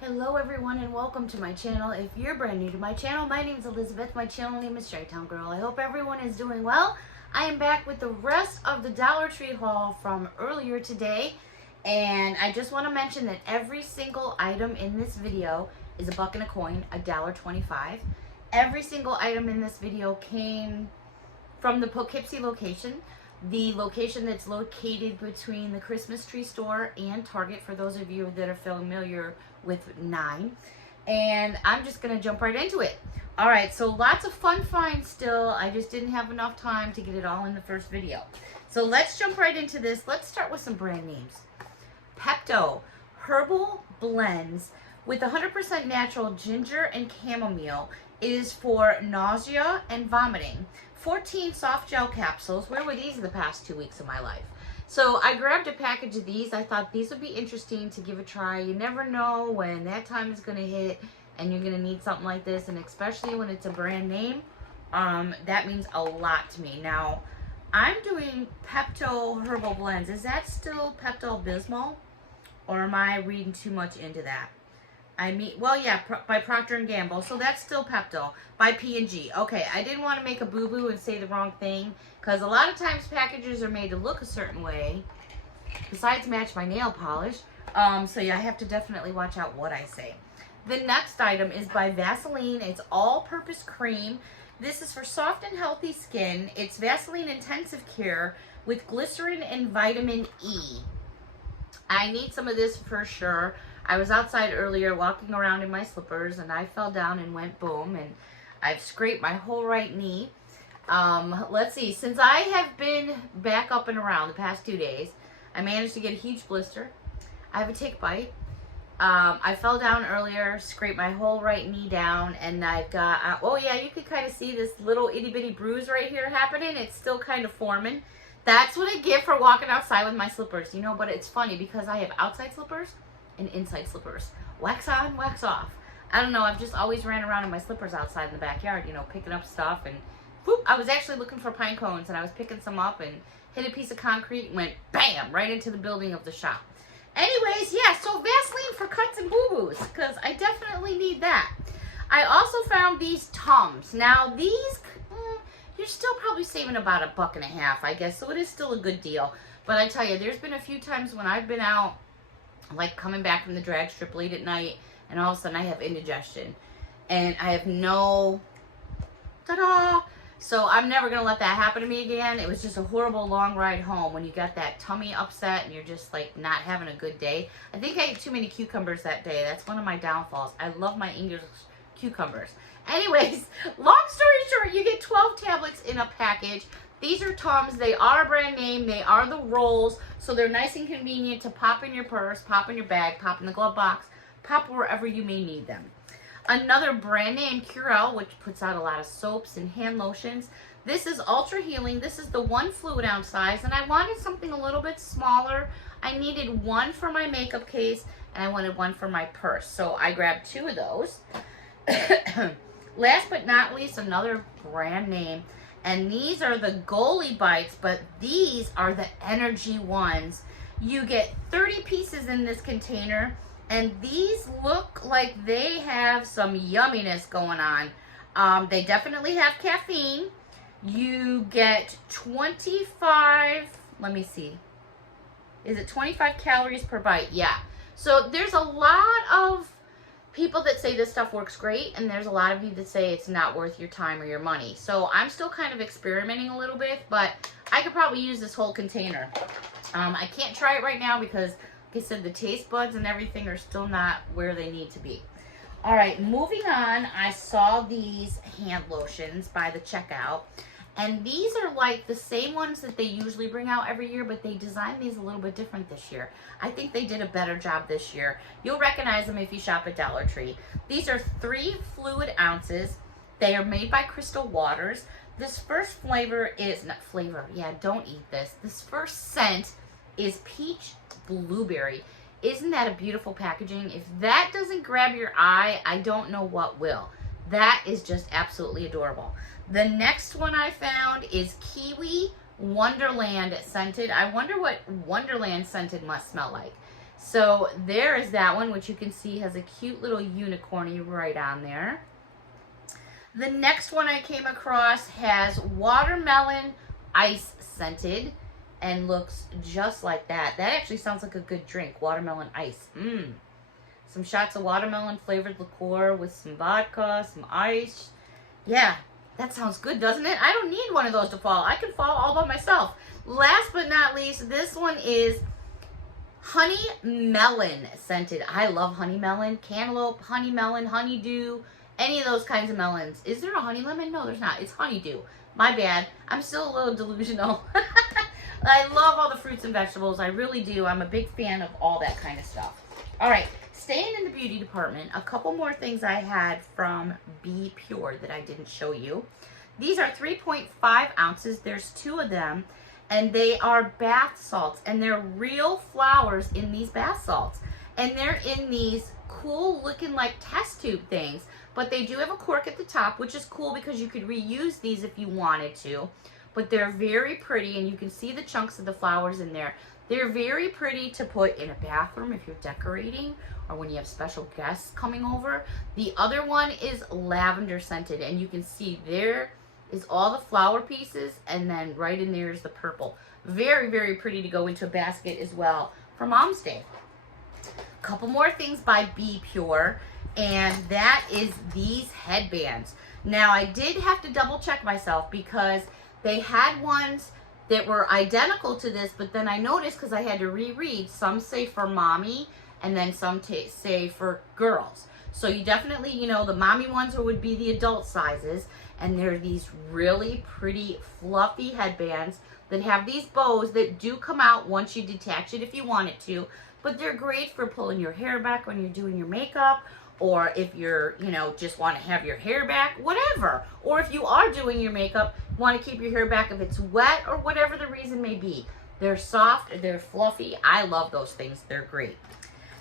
Hello everyone and welcome to my channel. If you're brand new to my channel, my name is Elizabeth. My channel name is ChiTownGirl. I hope everyone is doing well. I am back with the rest of the Dollar Tree haul from earlier today. And I just want to mention that every single item in this video is a buck and a coin, $1.25. Every single item in this video came from the Poughkeepsie location. The location that's located between the Christmas tree store and Target, for those of you that are familiar with 9. And I'm just going to jump right into it. All right, so lots of fun finds still. I just didn't have enough time to get it all in the first video. So let's jump right into this. Let's start with some brand names. Pepto Herbal Blends with 100% natural ginger and chamomile is for nausea and vomiting. 14 soft gel capsules. Where were these in the past 2 weeks of my life? So I grabbed a package of these. I thought these would be interesting to give a try. You never know when that time is going to hit and you're going to need something like this, and especially when it's a brand name, that means a lot to me. Now, I'm doing Pepto Herbal Blends. Is that still Pepto-Bismol, or am I reading too much into that? I mean, well, yeah, by Procter & Gamble. So that's still Pepto by P&G. Okay, I didn't want to make a boo-boo and say the wrong thing, because a lot of times packages are made to look a certain way, besides match my nail polish. So yeah, I have to definitely watch out what I say. The next item is by Vaseline. It's all-purpose cream. This is for soft and healthy skin. It's Vaseline Intensive Care with glycerin and vitamin E. I need some of this for sure. I was outside earlier walking around in my slippers and I fell down and went boom, and I've scraped my whole right knee. Let's see, since I have been back up and around the past 2 days, I managed to get a huge blister. I have a tick bite. I fell down earlier, scraped my whole right knee down, and I've got, oh yeah, you can kind of see this little itty bitty bruise right here happening. It's still kind of forming. That's what I get for walking outside with my slippers, you know, but it's funny because I have outside slippers and inside slippers. Wax on, wax off. I don't know, I've just always ran around in my slippers outside in the backyard, you know, picking up stuff, and whoop, I was actually looking for pine cones and I was picking some up and hit a piece of concrete and went bam right into the building of the shop. Anyways, yeah, so Vaseline for cuts and boo-boos, because I definitely need that. I also found these Tums. Now these, you're still probably saving about $1.50, I guess, so it is still a good deal. But I tell you, there's been a few times when I've been out, like coming back from the drag strip late at night, and all of a sudden I have indigestion and I have no ta-da, so I'm never gonna let that happen to me again. It was just a horrible long ride home when you got that tummy upset and you're just like not having a good day. I think I ate too many cucumbers that day. That's one of my downfalls. I love my English cucumbers. Anyways, long story short, you get 12 tablets in a package. These are Tums. They are a brand name. They are the rolls, so they're nice and convenient to pop in your purse, pop in your bag, pop in the glove box, pop wherever you may need them. Another brand name, Curel, which puts out a lot of soaps and hand lotions. This is Ultra Healing. This is the 1 fluid ounce size, and I wanted something a little bit smaller. I needed 1 for my makeup case, and I wanted 1 for my purse, so I grabbed 2 of those. Last but not least, another brand name. And these are the Goalie Bites, but these are the energy ones. You get 30 pieces in this container, and these look like they have some yumminess going on. They definitely have caffeine. You get 25, let me see. Is it 25 calories per bite? Yeah. So there's a lot of people that say this stuff works great, and there's a lot of you that say it's not worth your time or your money. So I'm still kind of experimenting a little bit, but I could probably use this whole container. I can't try it right now because, like I said, the taste buds and everything are still not where they need to be. All right, moving on, I saw these hand lotions by the checkout. And these are like the same ones that they usually bring out every year, but they designed these a little bit different this year. I think they did a better job this year. You'll recognize them if you shop at Dollar Tree. These are 3 fluid ounces. They are made by Crystal Waters. This first flavor is, not flavor, yeah, don't eat this. This first scent is peach blueberry. Isn't that a beautiful packaging? If that doesn't grab your eye, I don't know what will. That is just absolutely adorable. The next one I found is Kiwi Wonderland scented. I wonder what Wonderland scented must smell like. So there is that one, which you can see has a cute little unicorny right on there. The next one I came across has watermelon ice scented and looks just like that. That actually sounds like a good drink, watermelon ice. Some shots of watermelon flavored liqueur with some vodka, some ice. Yeah, that sounds good, doesn't it? I don't need one of those to fall. I can fall all by myself. Last but not least, this one is honey melon scented. I love honey melon, cantaloupe, honey melon, honeydew, any of those kinds of melons. Is there a honey lemon? No, there's not. It's honeydew. My bad. I'm still a little delusional. I love all the fruits and vegetables. I really do. I'm a big fan of all that kind of stuff. All right, staying in the beauty department, a couple more things I had from Be Pure that I didn't show you. These are 3.5 ounces. There's 2 of them. And they are bath salts, and they're real flowers in these bath salts. And they're in these cool looking like test tube things, but they do have a cork at the top, which is cool because you could reuse these if you wanted to. But they're very pretty, and you can see the chunks of the flowers in there. They're very pretty to put in a bathroom if you're decorating or when you have special guests coming over. The other one is lavender scented, and you can see there is all the flower pieces, and then right in there is the purple. Very, very pretty to go into a basket as well for Mom's Day. A couple more things by Be Pure, and that is these headbands. Now, I did have to double check myself because they had ones that were identical to this, but then I noticed, because I had to reread, some say for mommy and then some say for girls. So you definitely, you know, the mommy ones would be the adult sizes. And they're these really pretty fluffy headbands that have these bows that do come out once you detach it if you want it to. But they're great for pulling your hair back when you're doing your makeup, or if you're, you know, just want to have your hair back, whatever. Or if you are doing your makeup, want to keep your hair back if it's wet or whatever the reason may be. They're soft, they're fluffy. I love those things. They're great.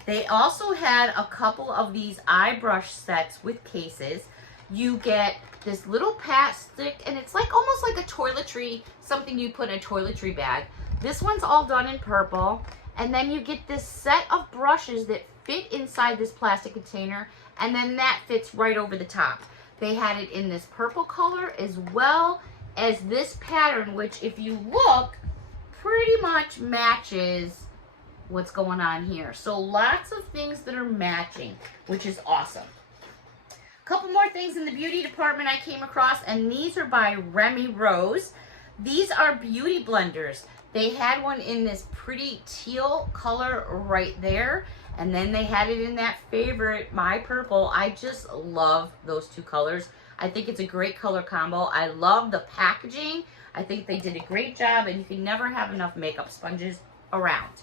They also had a couple of these eye brush sets with cases. You get this little pat stick, and it's like almost like a toiletry, something you put in a toiletry bag. This one's all done in purple, and then you get this set of brushes that fit inside this plastic container, and then that fits right over the top. They had it in this purple color as well as this pattern, which if you look, pretty much matches what's going on here. So lots of things that are matching, which is awesome. Couple more things in the beauty department I came across, and these are by Remy Rose. These are beauty blenders. They had one in this pretty teal color right there, and then they had it in that favorite, my purple. I just love those 2 colors. I think it's a great color combo. I love the packaging. I think they did a great job, and you can never have enough makeup sponges around.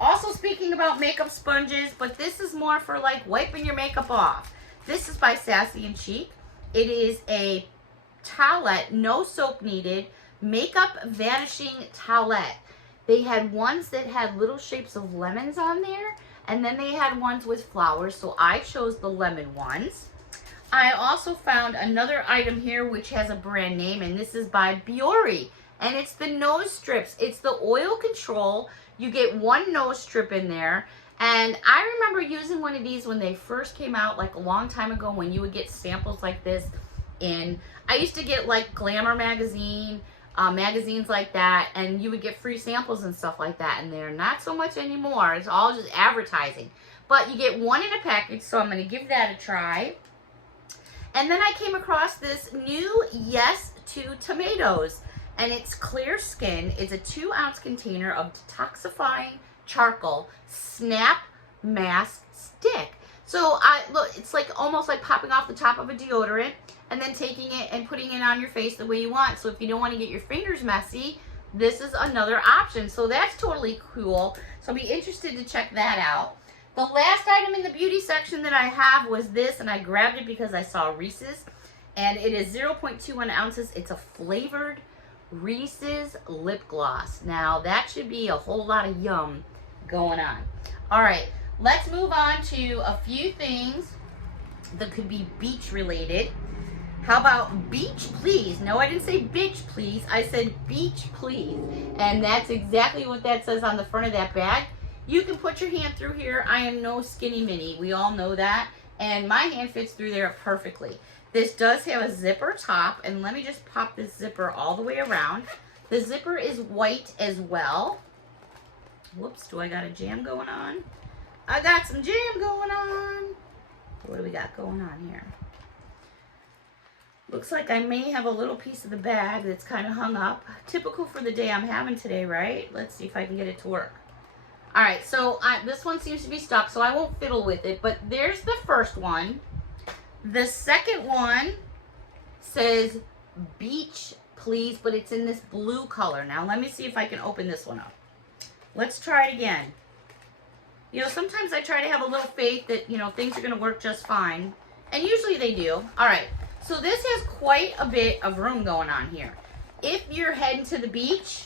Also, speaking about makeup sponges, but this is more for like wiping your makeup off. This is by Sassy and Chic. It is a towelette, no soap needed, makeup vanishing towelette. They had ones that had little shapes of lemons on there, and then they had ones with flowers, so I chose the lemon ones. I also found another item here which has a brand name, and this is by Biore, and it's the nose strips. It's the oil control. You get 1 nose strip in there. And I remember using one of these when they first came out, like a long time ago, when you would get samples like this in, I used to get like Glamour magazine, magazines like that, and you would get free samples and stuff like that, and they're not so much anymore. It's all just advertising. But you get 1 in a package, so I'm going to give that a try. And then I came across this new Yes to Tomatoes, and it's clear skin. It's a 2-ounce container of detoxifying charcoal snap mask stick. So look, it's like almost like popping off the top of a deodorant and then taking it and putting it on your face the way you want. So if you don't want to get your fingers messy, this is another option. So that's totally cool. So I'll be interested to check that out. The last item in the beauty section that I have was this, and I grabbed it because I saw Reese's, and it is 0.21 ounces. It's a flavored Reese's Lip Gloss. Now that should be a whole lot of yum going on. All right, let's move on to a few things that could be beach related. How about beach please? No, I didn't say bitch please. I said beach please. And that's exactly what that says on the front of that bag. You can put your hand through here. I am no skinny mini. We all know that. And my hand fits through there perfectly. This does have a zipper top. And let me just pop this zipper all the way around. The zipper is white as well. Whoops, do I got a jam going on? I got some jam going on. What do we got going on here? Looks like I may have a little piece of the bag that's kind of hung up. Typical for the day I'm having today, right? Let's see if I can get it to work. All right, so this one seems to be stuck, so I won't fiddle with it. But there's the first one. The second one says beach, please, but it's in this blue color. Now, let me see if I can open this one up. Let's try it again. You know, sometimes I try to have a little faith that, you know, things are going to work just fine. And usually they do. All right. So this has quite a bit of room going on here. If you're heading to the beach,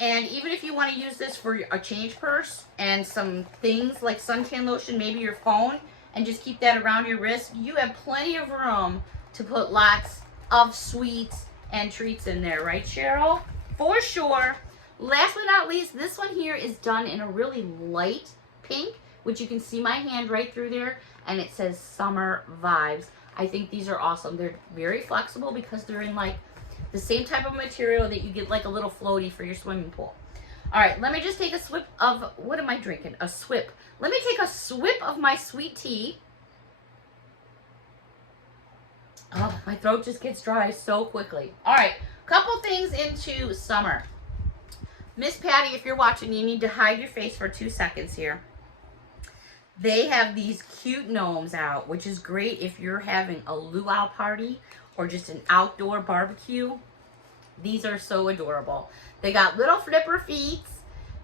and even if you want to use this for a change purse and some things like suntan lotion, maybe your phone, and just keep that around your wrist, you have plenty of room to put lots of sweets and treats in there, right, Cheryl? For sure. Last but not least, this one here is done in a really light pink, which you can see my hand right through there, and it says Summer Vibes. I think these are awesome. They're very flexible because they're in like the same type of material that you get like a little floaty for your swimming pool. All right, let me just take a swip of, what am I drinking? A swip. Let me take a swip of my sweet tea. Oh, my throat just gets dry so quickly. All right, couple things into summer. Miss Patty, if you're watching, you need to hide your face for 2 seconds here. They have these cute gnomes out, which is great if you're having a luau party or just an outdoor barbecue. These are so adorable. They got little flipper feet,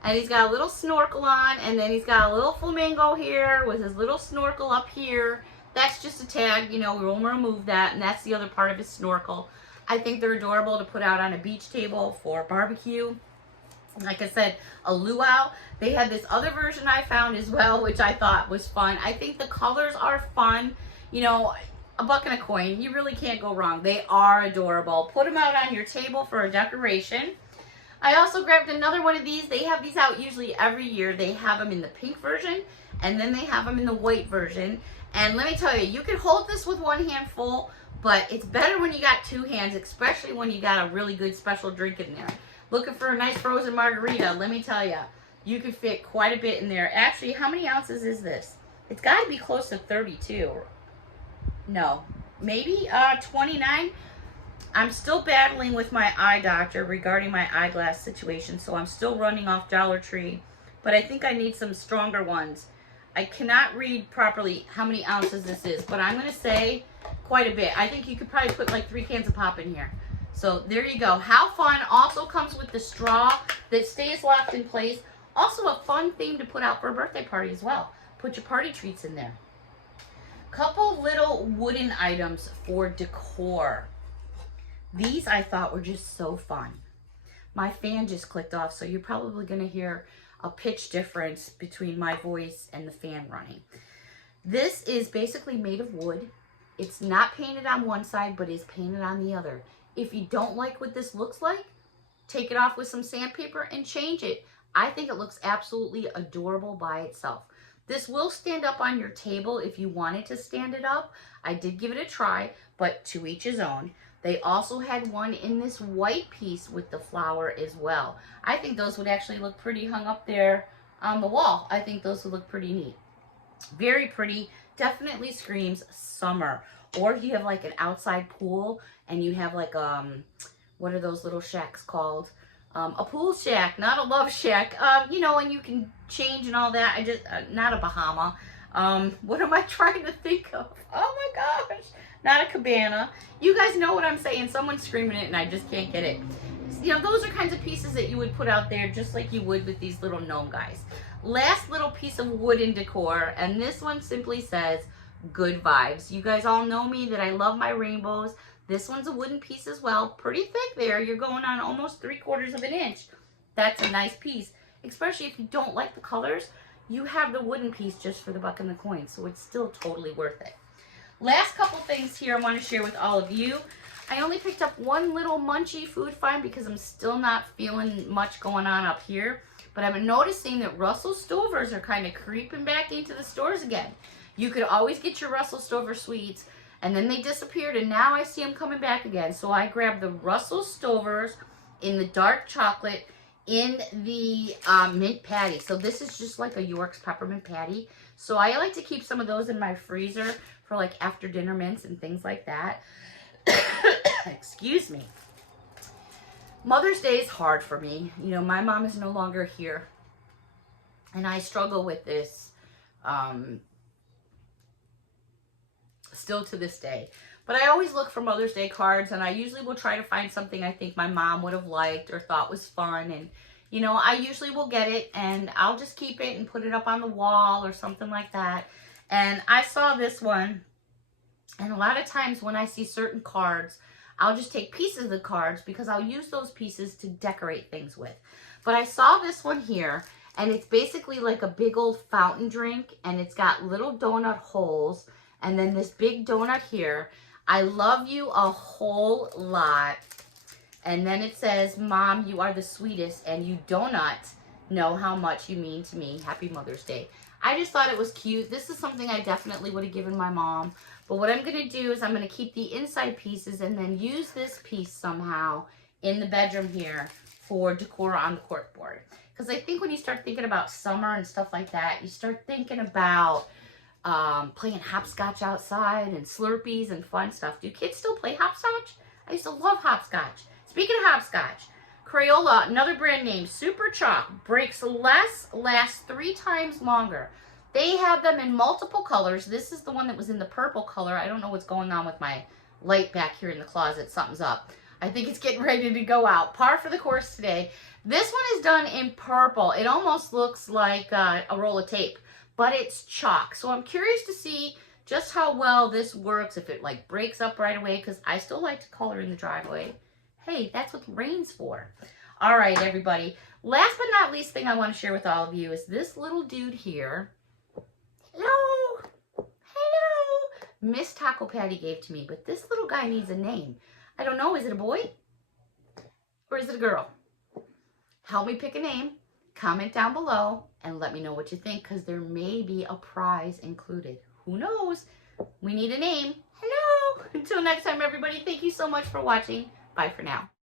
and he's got a little snorkel on, and then he's got a little flamingo here with his little snorkel up here. That's just a tag, you know, we won't remove that, and that's the other part of his snorkel. I think they're adorable to put out on a beach table for barbecue. Like I said, a luau. They had this other version I found as well, which I thought was fun. I think the colors are fun. You know, a buck and a coin. You really can't go wrong. They are adorable. Put them out on your table for a decoration. I also grabbed another one of these. They have these out usually every year. They have them in the pink version, and then they have them in the white version. And let me tell you, you can hold this with one hand full, but it's better when you got 2 hands, especially when you got a really good special drink in there. Looking for a nice frozen margarita, let me tell you, you can fit quite a bit in there. Actually, how many ounces is this? It's got to be close to 32. No, maybe 29. I'm still battling with my eye doctor regarding my eyeglass situation, so I'm still running off Dollar Tree, but I think I need some stronger ones. I cannot read properly how many ounces this is, but I'm going to say quite a bit. I think you could probably put like 3 cans of pop in here. So there you go. How fun. Also comes with the straw that stays locked in place. Also a fun theme to put out for a birthday party as well. Put your party treats in there. Couple little wooden items for decor. These I thought were just so fun. My fan just clicked off, so you're probably going to hear a pitch difference between my voice and the fan running. This is basically made of wood. It's not painted on one side, but is painted on the other. If you don't like what this looks like, take it off with some sandpaper and change it. I think it looks absolutely adorable by itself. This will stand up on your table if you wanted to stand it up. I did give it a try, but to each his own. They also had one in this white piece with the flower as well. I think those would actually look pretty hung up there on the wall. I think those would look pretty neat. Very pretty. Definitely screams summer. Or if you have like an outside pool and you have like, what are those little shacks called? A pool shack, not a love shack. You know, and you can change and all that. I just, not a Bahama. What am I trying to think of? Oh my gosh. Not a cabana. You guys know what I'm saying. Someone's screaming it and I just can't get it. You know, those are kinds of pieces that you would put out there just like you would with these little gnome guys. Last little piece of wooden decor, and this one simply says, good vibes. You guys all know me that I love my rainbows. This one's a wooden piece as well. Pretty thick there. You're going on almost 3/4 of an inch. That's a nice piece. Especially if you don't like the colors, you have the wooden piece just for the buck and the coin. So it's still totally worth it. Last couple things here I want to share with all of you. I only picked up one little munchy food find because I'm still not feeling much going on up here. But I'm noticing that Russell Stovers are kind of creeping back into the stores again. You could always get your Russell Stover sweets, and then they disappeared, and now I see them coming back again. So I grabbed the Russell Stovers in the dark chocolate in the mint patty. So this is just like a York's peppermint patty. So I like to keep some of those in my freezer for like after dinner mints and things like that. Excuse me. Mother's Day is hard for me. You know, my mom is no longer here, and I struggle with this still to this day. But I always look for Mother's Day cards, and I usually will try to find something I think my mom would have liked or thought was fun. And, you know, I usually will get it, and I'll just keep it and put it up on the wall or something like that. And I saw this one, and a lot of times when I see certain cards, I'll just take pieces of the cards because I'll use those pieces to decorate things with. But I saw this one here, and it's basically like a big old fountain drink, and it's got little donut holes, and then this big donut here. I love you a whole lot. And then it says, Mom, you are the sweetest, and you do not know how much you mean to me. Happy Mother's Day. I just thought it was cute. This is something I definitely would have given my mom. But what I'm going to do is I'm going to keep the inside pieces and then use this piece somehow in the bedroom here for decor on the corkboard. Because I think when you start thinking about summer and stuff like that, you start thinking about playing hopscotch outside and Slurpees and fun stuff. Do kids still play hopscotch? I used to love hopscotch. Speaking of hopscotch, Crayola, another brand name, Super Chalk, breaks less, lasts 3 times longer. They have them in multiple colors. This is the one that was in the purple color. I don't know what's going on with my light back here in the closet. Something's up. I think it's getting ready to go out. Par for the course today. This one is done in purple. It almost looks like a roll of tape, but it's chalk. So I'm curious to see just how well this works, if it like breaks up right away, because I still like to color in the driveway. Hey, that's what rain's for. All right, everybody. Last but not least thing I want to share with all of you is this little dude here. Hello. Hello. Miss Taco Patty gave to me, but this little guy needs a name. I don't know. Is it a boy? Or is it a girl? Help me pick a name. Comment down below and let me know what you think, because there may be a prize included. Who knows? We need a name. Hello. Until next time, everybody, thank you so much for watching. Bye for now.